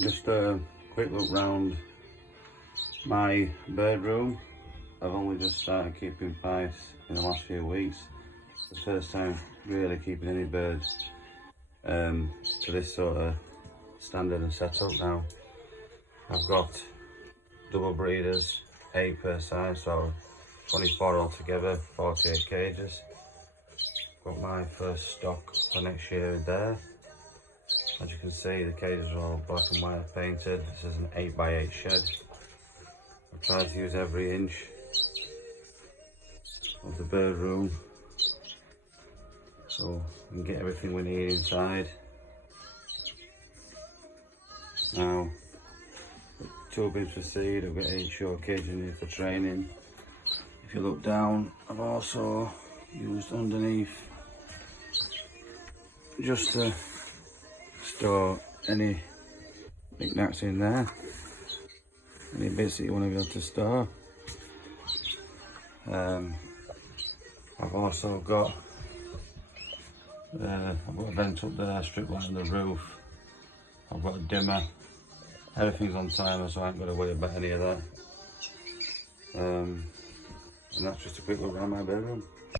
Just a quick look round my bird room. I've only just started keeping pies in the last few weeks. The first time really keeping any birds to this sort of standard and setup now. I've got double breeders, 8 per side, so 24 altogether, 48 cages. Got my first stock for next year there. As you can see, the cages are all black and white painted. This is an 8x8 shed. I've tried to use every inch of the bird room so we can get everything we need inside. Now, 2 bins for seed, I've got 8 short cages in here for training. If you look down, I've also used underneath just to store any knickknacks in there, any bits that you want to be able to store. I've also got a vent up there, strip light on the roof. I've got a dimmer. Everything's on timer, so I ain't got to worry about any of that. And that's just a quick look around my bedroom.